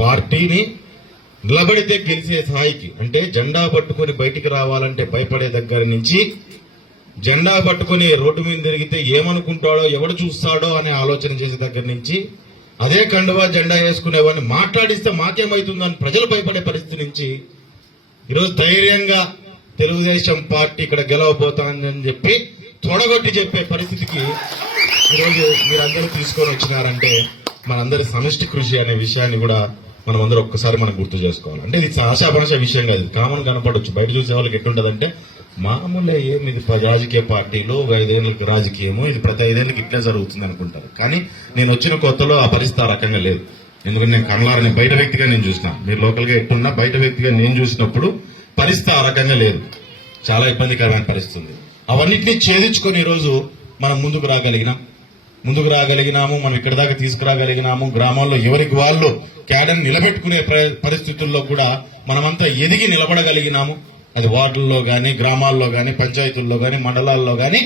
పార్టీని నిలబడితే గెలిచే స్థాయికి అంటే జెండా పట్టుకొని బయటికి రావాలంటే భయపడే దగ్గర నుంచి జెండా పట్టుకొని రోడ్డు మీద తిరిగితే ఏమనుకుంటాడో ఎవడు చూస్తాడో అనే ఆలోచన చేసే దగ్గర నుంచి అదే కండువా జెండా వేసుకునేవాడిని మాట్లాడిస్తే మాకేమవుతుందని అని ప్రజలు భయపడే పరిస్థితి నుంచి ఈరోజు ధైర్యంగా తెలుగుదేశం పార్టీ ఇక్కడ గెలవబోతానని చెప్పి తొడగొట్టి చెప్పే పరిస్థితికి ఈరోజు మీరందరూ తీసుకొని వచ్చినారంటే మనందరి సమిష్టి కృషి అనే విషయాన్ని కూడా మనం అందరూ ఒక్కసారి మనం గుర్తు చేసుకోవాలి. అంటే ఇది ఆశాభాష విషయం కాదు. కామన్ కనపడవచ్చు బయట చూసే వాళ్ళకి ఎట్లుంటుందంటే మామూలే ఏమి ఇది రాజకీయ పార్టీలు ఐదేళ్ళకి రాజకీయము ఇది ప్రతి ఐదేళ్ళకి ఇట్లే జరుగుతుంది అనుకుంటారు. కానీ నేను వచ్చిన కొత్తలో ఆ పరిస్థితి ఆ రకంగా లేదు. ఎందుకంటే నేను కమలారని బయట వ్యక్తిగా నేను చూసిన. మీరు లోకల్గా ఎట్టున్నా బయట వ్యక్తిగా నేను చూసినప్పుడు పరిస్థితి ఆ రకంగా లేదు. చాలా ఇబ్బందికరమైన పరిస్థితి ఉంది. అవన్నిటిని ఛేదించుకొని ఈరోజు మనం ముందుకు రాగలిగినాం. ముందుకు రాగలిగినాము మనం ఇక్కడ దాకా తీసుకురాగలిగినాము. గ్రామాల్లో ఎవరికి వాళ్ళు క్యాడర్ నిలబెట్టుకునే పరిస్థితుల్లో కూడా మనమంతా ఎదిగి నిలబడగలిగినాము. అది వార్డుల్లో కానీ గ్రామాల్లో కానీ పంచాయతీల్లో కానీ మండలాల్లో కానీ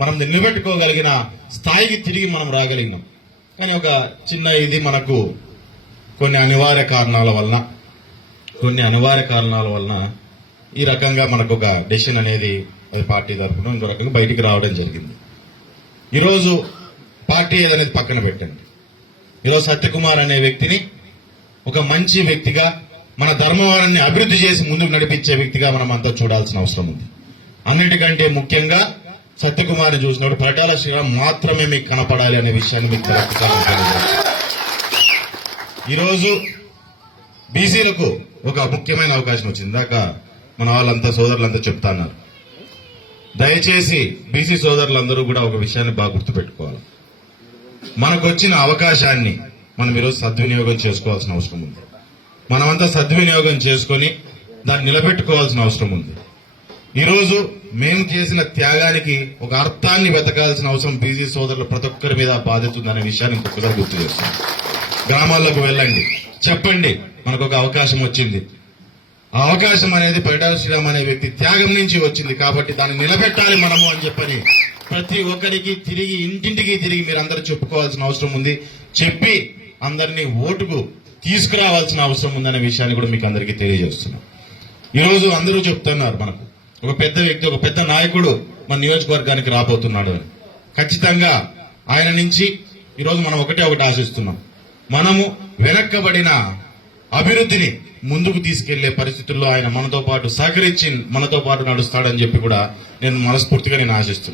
మనం నిలబెట్టుకోగలిగిన స్థాయికి తిరిగి మనం రాగలిగినాం. కానీ ఒక చిన్న ఇది మనకు కొన్ని అనివార్య కారణాల వలన కొన్ని అనివార్య కారణాల వలన ఈ రకంగా మనకు ఒక డెసిషన్ అనేది అది పార్టీ తరఫున ఇంకో రకంగా బయటికి రావడం జరిగింది. ఈరోజు పార్టీ ఏదనేది పక్కన పెట్టండి. ఈరోజు సత్యకుమార్ అనే వ్యక్తిని ఒక మంచి వ్యక్తిగా మన ధర్మవరాన్ని అభివృద్ధి చేసి ముందుకు నడిపించే వ్యక్తిగా మనం అంతా చూడాల్సిన అవసరం ఉంది. అన్నిటికంటే ముఖ్యంగా సత్యకుమార్ని చూసినప్పుడు పరిటాల శ్రీరామ్ మాత్రమే మీకు కనపడాలి అనే విషయాన్ని మీకు ఈరోజు బీసీలకు ఒక ముఖ్యమైన అవకాశం వచ్చింది. ఇందాక మన వాళ్ళంతా సోదరులంతా చెప్తా అన్నారు దయచేసి బీసీ సోదరులందరూ కూడా ఒక విషయాన్ని బాగా గుర్తుపెట్టుకోవాలి. మనకు వచ్చిన అవకాశాన్ని మనం ఈరోజు సద్వినియోగం చేసుకోవాల్సిన అవసరం ఉంది. మనమంతా సద్వినియోగం చేసుకొని దాన్ని నిలబెట్టుకోవాల్సిన అవసరం ఉంది. ఈరోజు మేము చేసిన త్యాగానికి ఒక అర్థాన్ని వెతకాల్సిన అవసరం బీజీ సోదరులు ప్రతి ఒక్కరి మీద బాధ్యత ఉందనే విషయాన్ని ఇంకొకసారి గుర్తు చేస్తాం గ్రామాల్లోకి వెళ్ళండి. చెప్పండి మనకు ఒక అవకాశం వచ్చింది. ఆ అవకాశం అనేది పరిటాల శ్రీరామ్ అనే వ్యక్తి త్యాగం నుంచి వచ్చింది కాబట్టి దాన్ని నిలబెట్టాలి మనము అని చెప్పని ప్రతి ఒక్కరికి తిరిగి ఇంటింటికి తిరిగి మీరు అందరూ చెప్పుకోవాల్సిన అవసరం ఉంది. చెప్పి అందరినీ ఓటుకు తీసుకురావాల్సిన అవసరం ఉందనే విషయాన్ని కూడా మీకు అందరికీ తెలియజేస్తున్నాం. ఈరోజు అందరూ చెప్తున్నారు మనకు. ఒక పెద్ద వ్యక్తి ఒక పెద్ద నాయకుడు మన నియోజకవర్గానికి రాబోతున్నాడు అని. ఖచ్చితంగా ఆయన నుంచి ఈరోజు మనం ఒకటే ఒకటి ఆశిస్తున్నాం. మనము వెనక్కబడిన అభివృద్ధిని ముందుకు తీసుకెళ్ళే పరిస్థితుల్లో ఆయన మనతో పాటు సహకరించి మనతో పాటు నడుస్తాడని చెప్పి కూడా నేను మనస్ఫూర్తిగా నేను ఆశిస్తున్నాను.